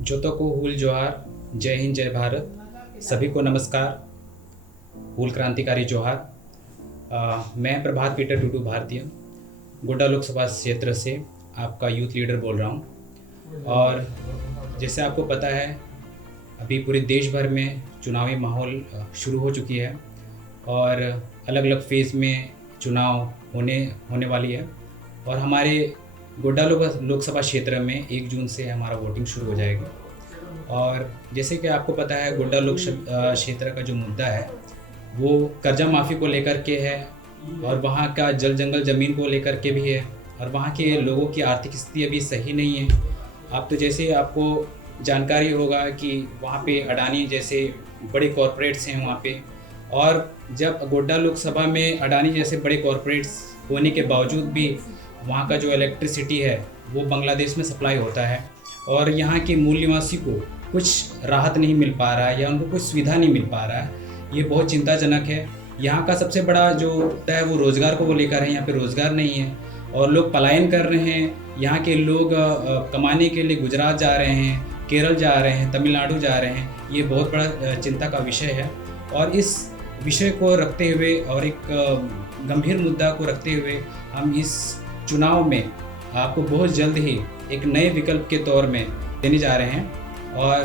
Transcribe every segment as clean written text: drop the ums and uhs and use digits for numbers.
जोतो को हुल जोहार। जय हिंद जय भारत। सभी को नमस्कार। हुल क्रांतिकारी जोहार। मैं प्रभात पीटर टूडू भारतीय गोड्डा लोकसभा क्षेत्र से आपका यूथ लीडर बोल रहा हूँ। और जैसे आपको पता है, अभी पूरे देश भर में चुनावी माहौल शुरू हो चुकी है और अलग अलग फेज़ में चुनाव होने वाली है। और हमारे गोड्डा लोकसभा क्षेत्र में 1 जून से हमारा वोटिंग शुरू हो जाएगी। और जैसे कि आपको पता है, गोड्डा लोकसभा क्षेत्र का जो मुद्दा है वो कर्जा माफ़ी को लेकर के है और वहाँ का जल जंगल ज़मीन को लेकर के भी है और वहाँ के लोगों की आर्थिक स्थिति अभी सही नहीं है। आप तो जैसे आपको जानकारी होगा कि वहाँ पे अडानी जैसे बड़े कॉरपोरेट्स हैं वहाँ पे, और जब गोड्डा लोकसभा में अडानी जैसे बड़े कॉरपोरेट्स होने के बावजूद भी वहाँ का जो इलेक्ट्रिसिटी है वो बांग्लादेश में सप्लाई होता है और यहाँ के मूल निवासी को कुछ राहत नहीं मिल पा रहा है या उनको कुछ सुविधा नहीं मिल पा रहा है। ये बहुत चिंताजनक है। यहाँ का सबसे बड़ा जो मुद्दा है वो रोज़गार को लेकर है। यहाँ पे रोज़गार नहीं है और लोग पलायन कर रहे हैं। यहाँ के लोग कमाने के लिए गुजरात जा रहे हैं, केरल जा रहे हैं, तमिलनाडु जा रहे हैं। ये बहुत बड़ा चिंता का विषय है और इस विषय को रखते हुए और एक गंभीर मुद्दा को रखते हुए हम इस चुनाव में आपको बहुत जल्द ही एक नए विकल्प के तौर में देने जा रहे हैं और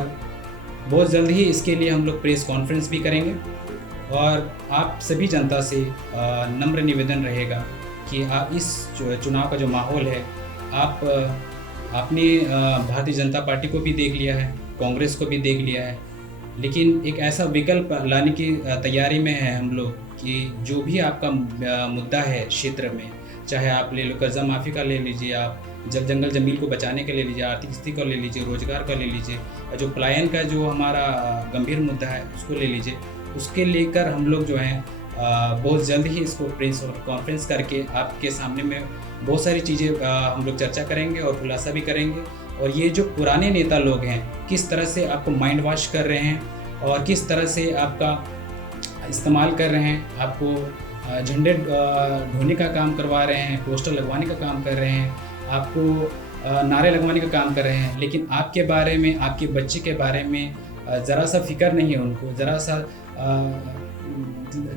बहुत जल्द ही इसके लिए हम लोग प्रेस कॉन्फ्रेंस भी करेंगे। और आप सभी जनता से नम्र निवेदन रहेगा कि आप इस चुनाव का जो माहौल है, आपने भारतीय जनता पार्टी को भी देख लिया है, कांग्रेस को भी देख लिया है, लेकिन एक ऐसा विकल्प लाने की तैयारी में है हम लोग कि जो भी आपका मुद्दा है क्षेत्र में, चाहे आप ले लो कर्जा माफ़ी का ले लीजिए, आप जल जंगल ज़मीन को बचाने के ले लीजिए, आर्थिक स्थिति का ले लीजिए, रोज़गार का ले लीजिए, और जो पलायन का जो हमारा गंभीर मुद्दा है उसको ले लीजिए। उसके लेकर हम लोग जो हैं बहुत जल्द ही इसको प्रेस कॉन्फ्रेंस करके आपके सामने में बहुत सारी चीज़ें हम लोग चर्चा करेंगे और खुलासा भी करेंगे। और ये जो पुराने नेता लोग हैं किस तरह से आपको माइंड वॉश कर रहे हैं और किस तरह से आपका इस्तेमाल कर रहे हैं, आपको झंडे ढोने का काम करवा रहे हैं, पोस्टर लगवाने का काम कर रहे हैं, आपको नारे लगवाने का काम कर रहे हैं, लेकिन आपके बारे में, आपके बच्चे के बारे में ज़रा सा फिक्र नहीं है उनको, ज़रा सा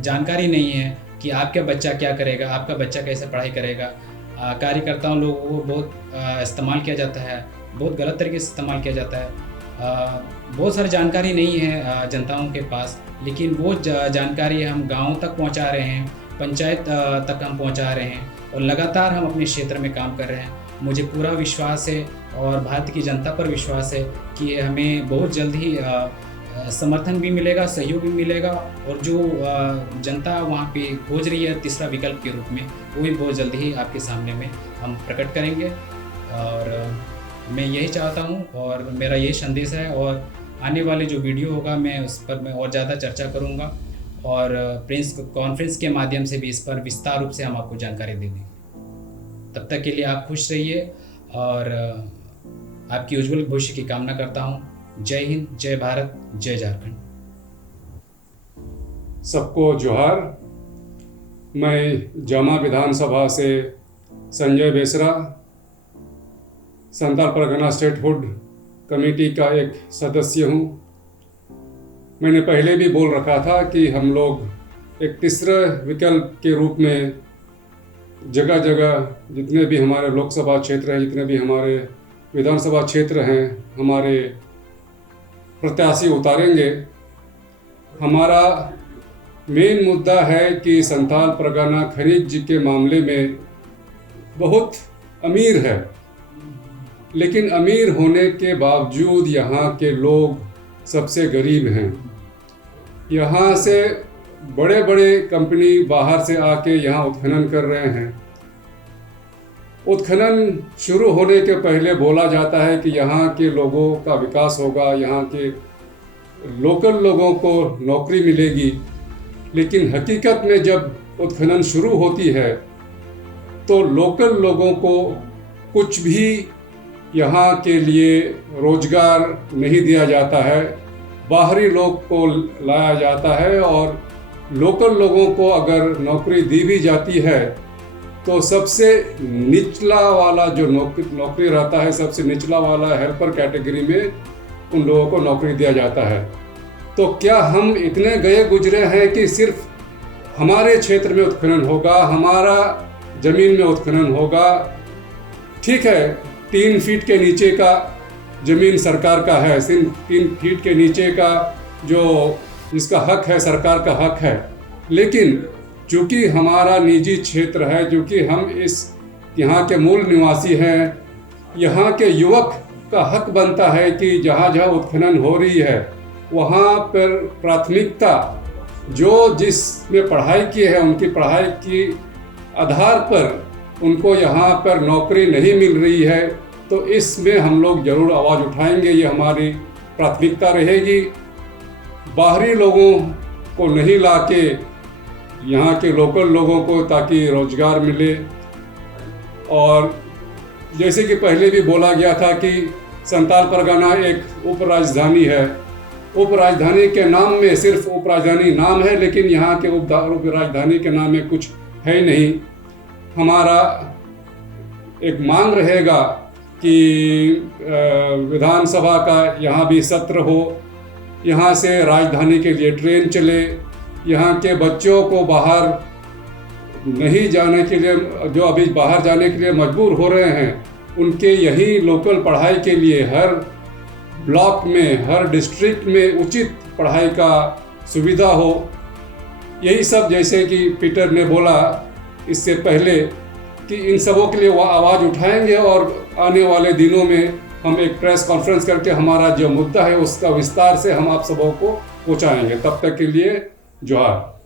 जानकारी नहीं है कि आपका बच्चा क्या करेगा, आपका बच्चा कैसे पढ़ाई करेगा। कार्यकर्ताओं लोगों को बहुत इस्तेमाल किया जाता है, बहुत गलत तरीके से इस्तेमाल किया जाता है। बहुत सारी जानकारी नहीं है जनताओं के पास, लेकिन वो जानकारी हम गाँव तक पहुँचा रहे हैं, पंचायत तक हम पहुँचा रहे हैं और लगातार हम अपने क्षेत्र में काम कर रहे हैं। मुझे पूरा विश्वास है और भारत की जनता पर विश्वास है कि हमें बहुत जल्द ही समर्थन भी मिलेगा, सहयोग भी मिलेगा और जो जनता वहाँ पे खोज रही है तीसरा विकल्प के रूप में, वो भी बहुत जल्द ही आपके सामने में हम प्रकट करेंगे। और मैं यही चाहता हूँ और मेरा यही संदेश है। और आने वाले जो वीडियो होगा मैं उस पर मैं और ज़्यादा चर्चा करूँगा और प्रेस कॉन्फ्रेंस के माध्यम से भी इस पर विस्तार रूप से हम आपको जानकारी दे देंगे। तब तक के लिए आप खुश रहिए और आपकी उज्जवल भविष्य की कामना करता हूँ। जय हिंद, जय भारत, जय झारखंड। सबको जोहार। मैं जामा विधानसभा से संजय बेसरा, संथाल परगना स्टेटहुड कमेटी का एक सदस्य हूँ। मैंने पहले भी बोल रखा था कि हम लोग एक तीसरा विकल्प के रूप में जगह जगह जितने भी हमारे लोकसभा क्षेत्र हैं, जितने भी हमारे विधानसभा क्षेत्र हैं, हमारे प्रत्याशी उतारेंगे। हमारा मेन मुद्दा है कि संथाल परगना खनिज के मामले में बहुत अमीर है, लेकिन अमीर होने के बावजूद यहाँ के लोग सबसे गरीब हैं। यहाँ से बड़े बड़े कंपनी बाहर से आके यहाँ उत्खनन कर रहे हैं। उत्खनन शुरू होने के पहले बोला जाता है कि यहाँ के लोगों का विकास होगा, यहाँ के लोकल लोगों को नौकरी मिलेगी, लेकिन हकीकत में जब उत्खनन शुरू होती है तो लोकल लोगों को कुछ भी यहाँ के लिए रोजगार नहीं दिया जाता है, बाहरी लोग को लाया जाता है। और लोकल लोगों को अगर नौकरी दी भी जाती है तो सबसे निचला वाला जो नौकरी रहता है, सबसे निचला वाला हेल्पर कैटेगरी में उन लोगों को नौकरी दिया जाता है। तो क्या हम इतने गए गुजरे हैं कि सिर्फ हमारे क्षेत्र में उत्खनन होगा, हमारा ज़मीन में उत्खनन होगा? ठीक है, 3 फीट के नीचे का ज़मीन सरकार का है, 3 फीट के नीचे का जो जिसका हक है सरकार का हक है, लेकिन चूँकि हमारा निजी क्षेत्र है, चूँकि हम इस यहाँ के मूल निवासी हैं, यहाँ के युवक का हक बनता है कि जहाँ जहाँ उत्खनन हो रही है वहाँ पर प्राथमिकता जो जिसमें पढ़ाई की है उनकी पढ़ाई की आधार पर उनको यहाँ पर नौकरी नहीं मिल रही है, तो इसमें हम लोग ज़रूर आवाज़ उठाएंगे। ये हमारी प्राथमिकता रहेगी। बाहरी लोगों को नहीं लाके यहाँ के लोकल लोगों को ताकि रोज़गार मिले। और जैसे कि पहले भी बोला गया था कि संताल परगना एक उप राजधानी है। उप राजधानी के नाम में सिर्फ उप राजधानी नाम है, लेकिन यहाँ के उप राजधानी के नाम में कुछ है ही नहीं। हमारा एक मांग रहेगा कि विधानसभा का यहाँ भी सत्र हो, यहाँ से राजधानी के लिए ट्रेन चले, यहाँ के बच्चों को बाहर नहीं जाने के लिए, जो अभी बाहर जाने के लिए मजबूर हो रहे हैं, उनके यही लोकल पढ़ाई के लिए हर ब्लॉक में, हर डिस्ट्रिक्ट में उचित पढ़ाई का सुविधा हो। यही सब जैसे कि पीटर ने बोला इससे पहले कि इन सबों के लिए वो आवाज़ उठाएंगे और आने वाले दिनों में हम एक प्रेस कॉन्फ्रेंस करके हमारा जो मुद्दा है उसका विस्तार से हम आप सबों को पहुंचाएंगे। तब तक के लिए जोहार।